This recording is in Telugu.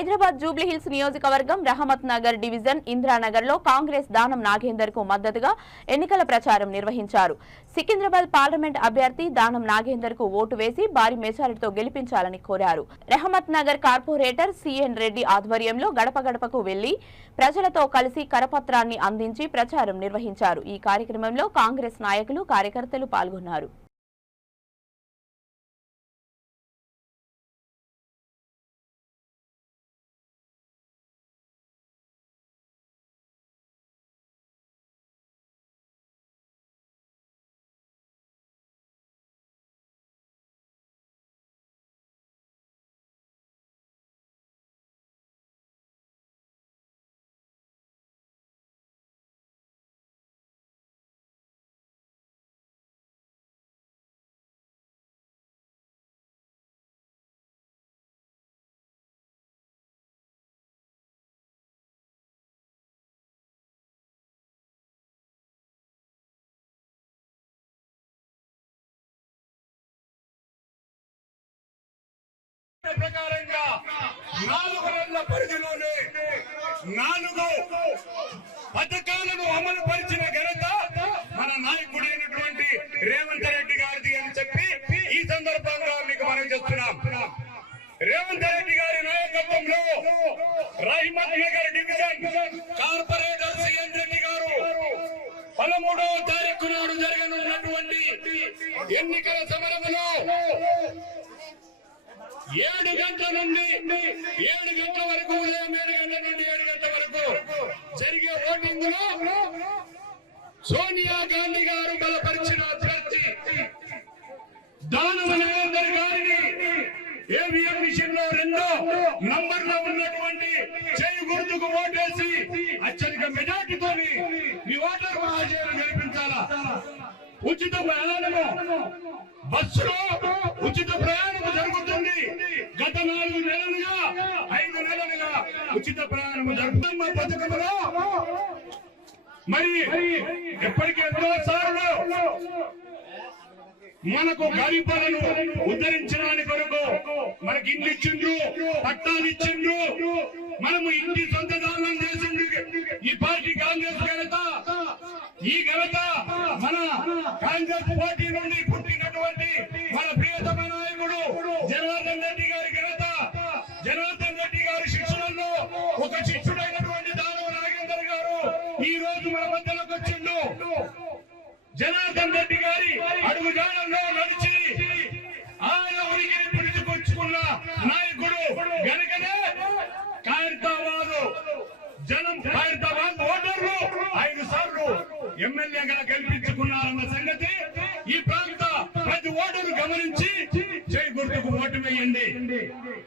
హైదరాబాద్ జూబ్లీహిల్స్ నియోజకవర్గం రహమత్ నగర్ డివిజన్ ఇంద్రానగర్ లో కాంగ్రెస్ దానం నాగేందర్ కు మద్దతుగా ఎన్నికల ప్రచారం నిర్వహించారు. సికింద్రాబాద్ పార్లమెంట్ అభ్యర్థి దానం నాగేందర్ కు ఓటు వేసి భారీ మెజారిటీతో గెలిపించాలని కోరారు. రహమత్ నగర్ కార్పొరేటర్ సిఎన్ రెడ్డి ఆధ్వర్యంలో గడప గడపకు వెళ్లి ప్రజలతో కలిసి కరపత్రాన్ని అందించి ప్రచారం నిర్వహించారు. ఈ కార్యక్రమంలో కాంగ్రెస్ నాయకులు, కార్యకర్తలు పాల్గొన్నారు. ప్రకారంగా 4 నెలల పరిధిలోనే 4 పథకాలను అమలు పరిచిన ఘనత మన నాయకుడైనటువంటి రేవంత్ రెడ్డి గారిది అని చెప్పి ఈ సందర్భంగా మీకు మనం చేస్తున్నాం. రేవంత్ రెడ్డి గారి నాయకత్వంలో Rahmat Nagar division corporator CN Reddy గారు 13వ తారీఖు నాడు జరగనున్నటువంటి ఎన్నికల సమరంలో 7 గంటల నుండి 7 గంటల వరకు, ఉదయం 7 గంటల నుండి 7 గంటల వరకు జరిగే ఓటింగ్ లో సోనియా గాంధీ గారు బలపరిచిన అభ్యర్థి దానం నాగేందర్ గారిని ఏవిఎం మిషన్ లో 2వ నంబర్ లో ఉన్నటువంటి చేయి గుర్తుకు ఓటేసి అత్యధిక మెజార్టీతో మీ ఓటర్ మహాశయులు గెలిపించాలా. ఉచిత ప్రయాణము, బస్సులో ఉచిత ప్రయాణము జరుగుతుంది. గత 4 నెలలుగా 5 నెలలుగా ఉచిత ప్రయాణము జరుగుతున్న పథకంలో మరి ఎప్పటికీ ఎంతో సార్లు మనకు గరీబులను ఉద్ధరించడానికి కొరకు మనకి ఇల్లు ఇచ్చిండ్రు, పట్టాలు ఇచ్చిండ్రు, మనము ఇంటి సొంత దానం చేసిండ్రు. ఈ పార్టీ కాంగ్రెస్ ఘనత, ఈ ఘనత మన కాంగ్రెస్ పార్టీ నుండి పుట్టినటువంటి మన ప్రియతమ నాయకుడు జనార్దన్ రెడ్డి గారి ఘనత. జనార్దన్ రెడ్డి గారి శిక్షణలో ఒక శిష్యుడైనటువంటి దానం నాగేందర్ గారు ఈ రోజు మన మధ్యలోకి వచ్చిండు. జనార్దన్ రెడ్డి గారి అడుగుజాడల్లో నడిచి ఆయన ఉనికిని పిలుచుకొచ్చుకున్న నాయకుడు గనుకనే ఖైరతాబాద్ ఓటర్లు 5 సార్లు ఎమ్మెల్యేగా గెలిపించుకున్నారన్న సంగతి ఈ ప్రాంత ప్రతి ఓటరు గమనించి చేయి గుర్తుకు ఓటు వేయండి.